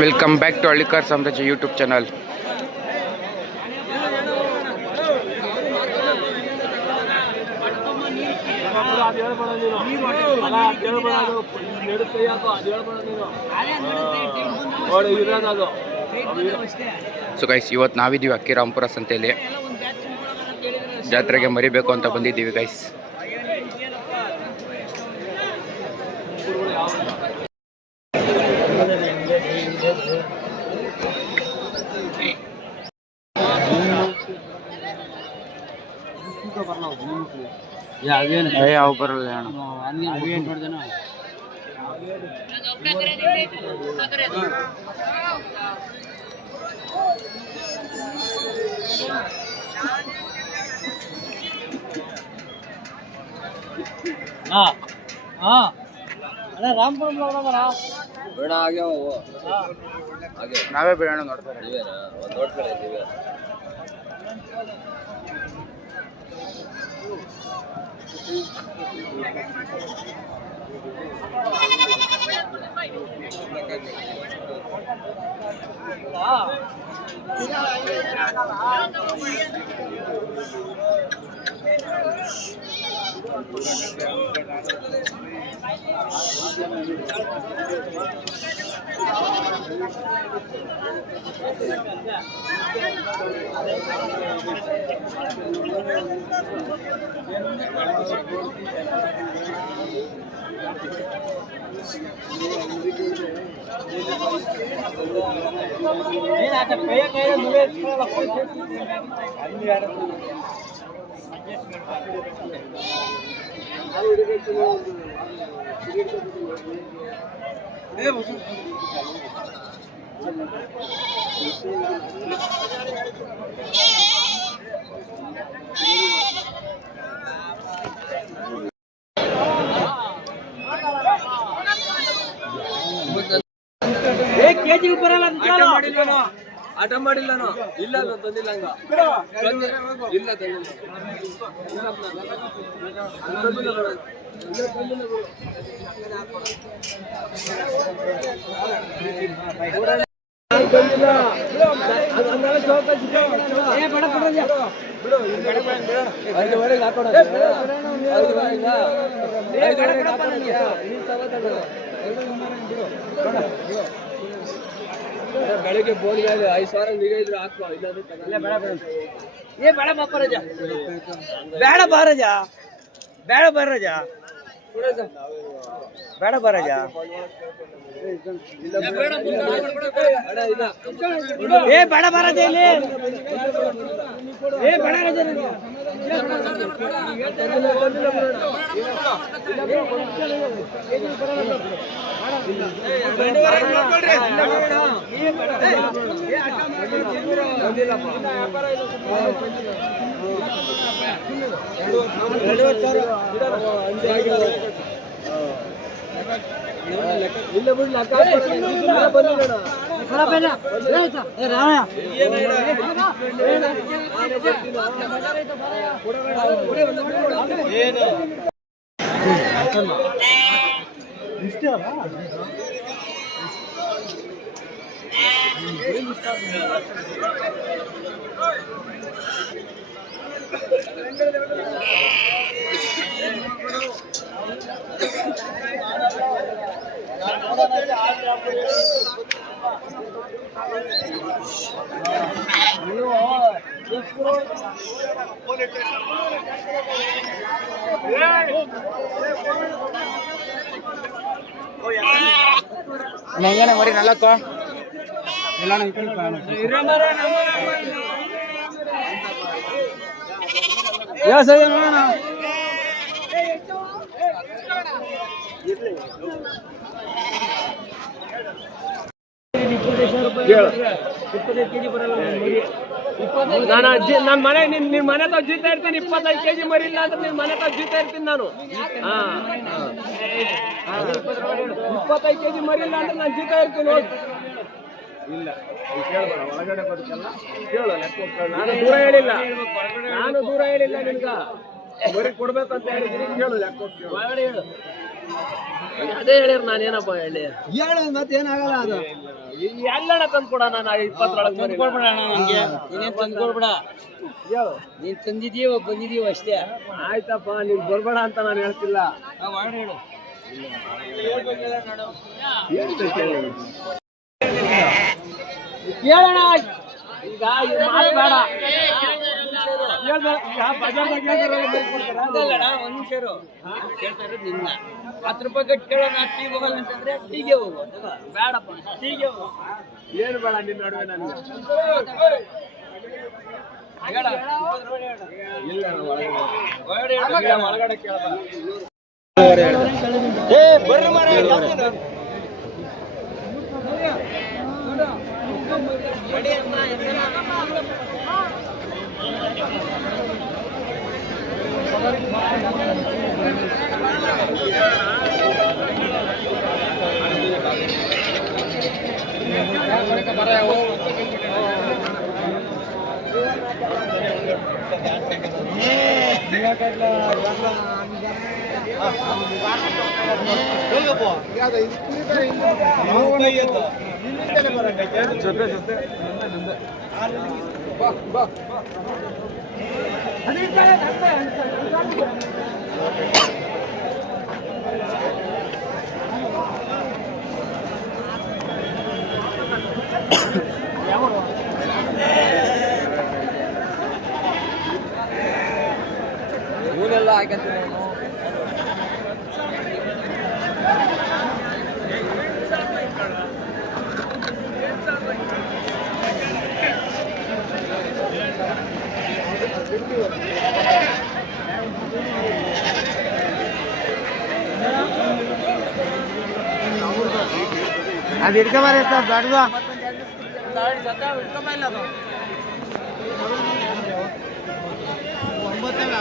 Welcome back to Hallikar ಸಾಮ್ರಾಜ್ಯ YouTube channel. So guys, ಇವತ್ತು ನಾವಿದ್ದೀವಿ ಅಕ್ಕಿರಾಂಪುರ ಸಂತೆಯಲ್ಲಿ. ಜಾತ್ರೆಗೆ ಮರಿಬೇಕು ಅಂತ ಬಂದಿದ್ದೀವಿ ಗೈಸ್. ಯಾವ ಬರಲ್ಲ ನಾವೇ ಬಿಡೋಣ ನೋಡ್ತಾರೆ. ಆಟ ಮಾಡಿಲ್ಲ ಇಲ್ಲ ತಂದಿಲ್ಲ ಹಂಗ ಇಲ್ಲ ಬೆಳಿಗ್ಗೆ ಬೋಲ್ 5,000 ನಿಗ ಇದ್ರೆ ಹಾಕೋ. ಬೇಡ ಬಾರಜ ಬೇಡ ಬರಜ ಬೇಡ ಬರಜ ಏ ಬೇಡ ಬರಜ ಇಲ್ಲಿ ಏ ಬೇಡ ರಜ ಇಲ್ಲ ಬಿಡ್ಲ ಹೆಂಗನ ಮರಿ ನಲ್ಲಕ್ಕ ನನ್ನ ಮನೆ ನಿನ್ ಮನೆ ತಾವ್ ಜೀತಾ ಇರ್ತೀನಿ. 25 kg ಮರಿ ಇಲ್ಲ ಅಂದ್ರೆ ನಿನ್ ಮನೆ ತಾವ್ ಜೀತಾ ಇರ್ತೀನಿ ನಾನು. 25 kg ಮರಿ ಇಲ್ಲ ಅಂದ್ರೆ ನಾನು ಜೀತಾ ಇರ್ತೀನಿ. ಇಲ್ಲ ಒಳಗಡೆ ಬದುಕಲ್ಲ ಕೇಳು. ನಾನು ದೂರ ಹೇಳಿಲ್ಲ ನಿನ್ಗ ಮರಿ ಕೊಡ್ಬೇಕಂತ ಹೇಳಿದ್ದೀನಿ. ಕೇಳು ಲೆಕ್ಕ ಒಳಗಡೆ ಹೇಳು. ಅದೇ ಹೇಳಿರ್ ನಾನೇನಪ್ಪ ಹೇಳಿ ಹೇಳು ಮತ್ತೆ ಏನಾಗಲ್ಲ ಅದು. ಎಲ್ಲಣ್ಣ ತಂದು ಕೊಡ ನಾನು 20 ತಂದು ಕೊಡ್ಬೇಡ ನನಗೆ, ನೀನೇನು ತಂದು ಕೊಡ್ಬೇಡ. ನೀನು ತಂದಿದೀವ ಬಂದಿದೀವ ಅಷ್ಟೇ. ಆಯ್ತಪ್ಪ ನೀನ್ ಬರ್ಬೇಡ ಅಂತ ನಾನು ಹೇಳ್ತಿಲ್ಲ. ಹೇಳು ಕೇಳೋಣ ಈಗ ಮಾತು ಬೇಡ. ಒಂದು ನಿಮಿಷ ಕೇಳ್ತಾ ಇರೋದು ನಿನ್ನ. 10 ರೂಪಾಯಿ ಕಟ್ಟಿ ಕೇಳೋಣ, ಟೀಗೆ ಹೋಗಲ್ಲ ಅಂತಂದ್ರೆ ಟೀಗೆ ಹೋಗು. ಬೇಡಪ್ಪ ಟೀಗೆ ಏನು ಬೇಡ ನಿನ್ನ ನಡುವೆ ನನಗೆ. ಇಲ್ಲ ಒಳಗಡೆ ಕೇಳಬೇಡ. ಇವನೆಲ್ಲ ಹಾಕಂತ ಅದು ಹಿಡ್ಕೊಂಬಾರ ದೊಡ್ಡದು. ಒಂಬತ್ತನೇ